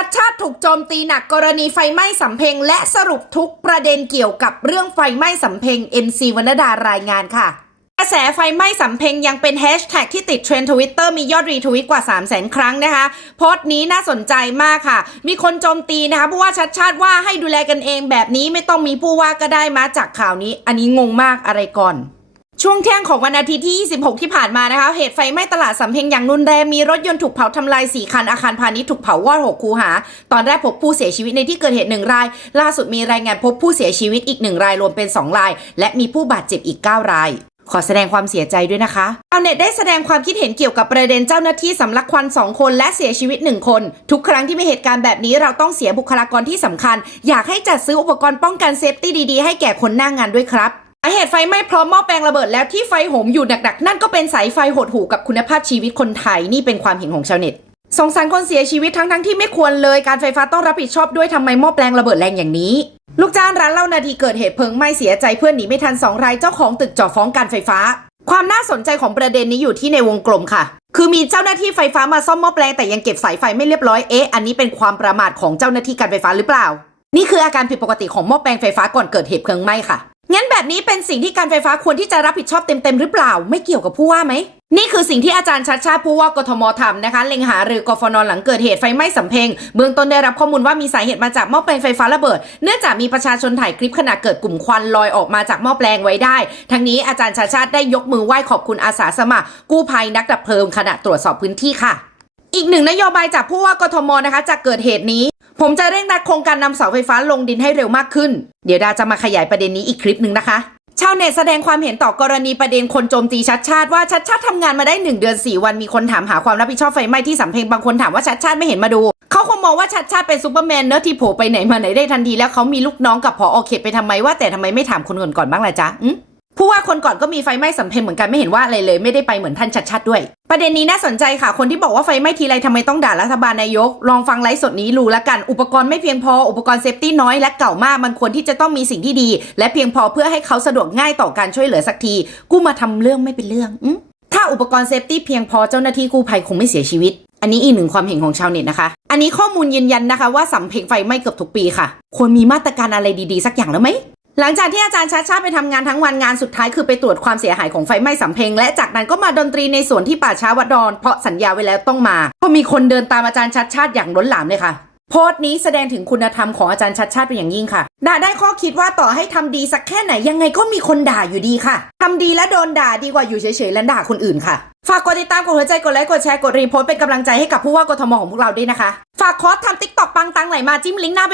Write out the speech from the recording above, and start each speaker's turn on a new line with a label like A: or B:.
A: ชัดชาติถูกโจมตีหนักกรณีไฟไหม้สำเพ็ง และสรุปทุกประเด็นเกี่ยวกับเรื่องไฟไหม้สำเพ็ง MC วรรณดารายงานค่ะ กระแสไฟไหม้สำเพ็งยังเป็นแฮชแท็กที่ติดเทรนด์ทวิตเตอร์มียอดรีทวิตกว่า 3 0 0 0 0 0 ครั้งนะคะ โพสต์นี้น่าสนใจมากค่ะ มีคนโจมตีนะคะผู้ว่าชัดชาติว่าให้ดูแลกันเองแบบนี้ไม่ต้องมีผู้ว่าก็ได้มาจากข่าวนี้ อันนี้งงมากอะไรก่อน ช่วงเที่ยงของวันอาทิตย์ที่ 26 ที่ผ่านมานะคะ เหตุไฟไหม้ตลาดสำเพ็งอย่างรุนแรง มีรถยนต์ถูกเผาทำลาย 4 คัน อาคารพาณิชย์ถูกเผาวอด 6 คูหา ตอนแรกพบผู้เสียชีวิตในที่เกิดเหตุ 1 ราย ล่าสุดมีรายงานพบผู้เสียชีวิตอีก 1 ราย รวมเป็น 2 ราย และมีผู้บาดเจ็บอีก 9 ราย ขอแสดงความเสียใจด้วยนะคะเอาเน็ตได้แสดงความคิดเห็นเกี่ยวกับประเด็นเจ้าหน้าที่สำลักควัน 2 คนและเสียชีวิต 1 คน ทุกครั้งที่มีเหตุการณ์แบบนี้เราต้องเสียบุคลากรที่สำคัญ อยากให้จัดซื้ออุปกรณ์ป้องกันเซฟตี้ดีๆให้แก่คนหน้างงานด้วยครับาเหตุไฟไหม้เพราะหม้อแปลงระเบิดแล้วที่ไฟโหมอยู่หนักๆ นั่นก็เป็นสายไฟหดหูกับคุณภาพชีวิตคนไทยนี่เป็นความเห็นของชาวเน็ตสงสารคนเสียชีวิตทั้งๆที่ไม่ควรเลยการไฟฟ้าต้องรับผิดชอบด้วยทำไมหม้อแปลงระเบิดแรงอย่างนี้ ลูกจ้างร้านเล่านาทีเกิดเหตุเพลิงไหม้เสียใจเพื่อนหนีไม่ทันสองรายเจ้าของตึกจ่อฟ้องการไฟฟ้า ความน่าสนใจของประเด็นนี้อยู่ที่ในวงกลมค่ะ คือมีเจ้าหน้าที่ไฟฟ้ามาซ่อมหม้อแปลงแต่ยังเก็บสายไฟไม่เรียบร้อยเอ๊ะอันนี้เป็นความประมาทของเจ้าหน้าที่การไฟฟ้าหรือเปล่า นี่คืออาการผิดปกติของหม้อแปลงไฟฟ้าก่อนเกิดเหตุเพลิงไหม้ค่ะ งั้นแบบนี้เป็นสิ่งที่การไฟฟ้าควรที่จะรับผิดชอบเต็มๆหรือเปล่า ไม่เกี่ยวกับผู้ว่าไหม นี่คือสิ่งที่อาจารย์ชัดชาติผู้ว่ากทมทำนะคะ เล็งหาหรือกฟนหลังเกิดเหตุไฟไหม้สำเพ็งเบื้องต้นได้รับข้อมูลว่ามีสาเหตุมาจากหม้อแปลงไฟฟ้าระเบิด เนื่องจากมีประชาชนถ่ายคลิปขณะเกิดกลุ่มควันลอยออกมาจากหม้อแปลงไว้ได้ ทั้งนี้อาจารย์ชัดชาติได้ยกมือไหว้ขอบคุณอาสาสมัคร กู้ภัยนักดับเพลิงขณะตรวจสอบพื้นที่ค่ะ อีกหนึ่งนโยบายจากผู้ว่ากทมนะคะจากเกิดเหตุนี้ ผมจะเร่งรัดโครงการนำเสาไฟฟ้าลงดินให้เร็วมากขึ้น เดี๋ยวดาจะมาขยายประเด็นนี้อีกคลิปหนึ่งนะคะ ชาวเน็ตแสดงความเห็นต่อกรณีประเด็นคนโจมตีชัดชาติว่าชัดชาติทำงานมาได้ 1 เดือน 4 วันมีคนถามหาความรับผิดชอบไฟไหม้ที่สำเพ็งบางคนถามว่าชัดชาติไม่เห็นมาดู เขาคงมองว่าชัดชาติเป็นซูเปอร์แมนเนอะที่โผล่ไปไหนมาไหนได้ทันทีแล้วเขามีลูกน้องกับพอโอเขตไปทำไมว่าแต่ทำไมไม่ถามคนก่นก่อนบ้างล่ะจ๊ะอืม ผู้ว่าคนก่อนก็มีไฟไหม้สำเพ็งเหมือนกันไม่เห็นว่าอะไรเลย ไม่ได้ไปเหมือนท่านชัดชาติด้วย ประเด็นนี้น่าสนใจค่ะ คนที่บอกว่าไฟไหม้ทีไรทำไมต้องด่ารัฐบาลนายก ลองฟังไลฟ์สดนี้รู้ละกัน อุปกรณ์ไม่เพียงพออุปกรณ์เซฟตี้น้อยและเก่ามากมันควรที่จะต้องมีสิ่งที่ดี และเพียงพอเพื่อให้เขาสะดวกง่ายต่อการช่วยเหลือสักทีกูมาทำเรื่องไม่เป็นเรื่องอถ้าอุปกรณ์เซฟตี้เพียงพอเจ้าหน้าที่กู้ภัยคงไม่เสียชีวิตอันนี้อีกหนึ่งความเห็นของชาวเน็ตนะคะ อันนี้ข้อมูลยืนยันนะคะว่าสำเพ็งไฟไหม้เกือบทุกปีค่ะ ควรมีมาตรการอะไรดีๆ สักอย่างแล้วไหม หลังจากที่อาจารย์ชาชาไปทำงานทั้งวันงานสุดท้ายคือไปตรวจความเสียหายของไฟไหม้สำเพ็งและจากนั้นก็มาดนตรีในสวนที่ป่าช้าวัดดอน เพราะสัญญาไว้แล้วต้องมาเพราะมีคนเดินตามอาจารย์ชัดชาติอย่างล้นหลามเลยค่ะ โพสต์นี้แสดงถึงคุณธรรมของอาจารย์ชัดชาติเป็นอย่างยิ่งค่ะด่าได้ข้อคิดว่าต่อให้ทำดีสักแค่ไหนยังไงก็มีคนด่าอยู่ดีค่ะทำดีและโดนด่าดีกว่าอยู่เฉยๆและด่าคนอื่นค่ะ ฝากกดติดตามกดหัวใจกดไลค์กดแชร์กดรีโพสต์เป็นกำลังใจให้กับผู้ว่ากทมของพวกเราด้วยนะคะ ฝากคอร์สทำติ๊กต็อกปังตังไหลมาจิ้มลิงก์หน้า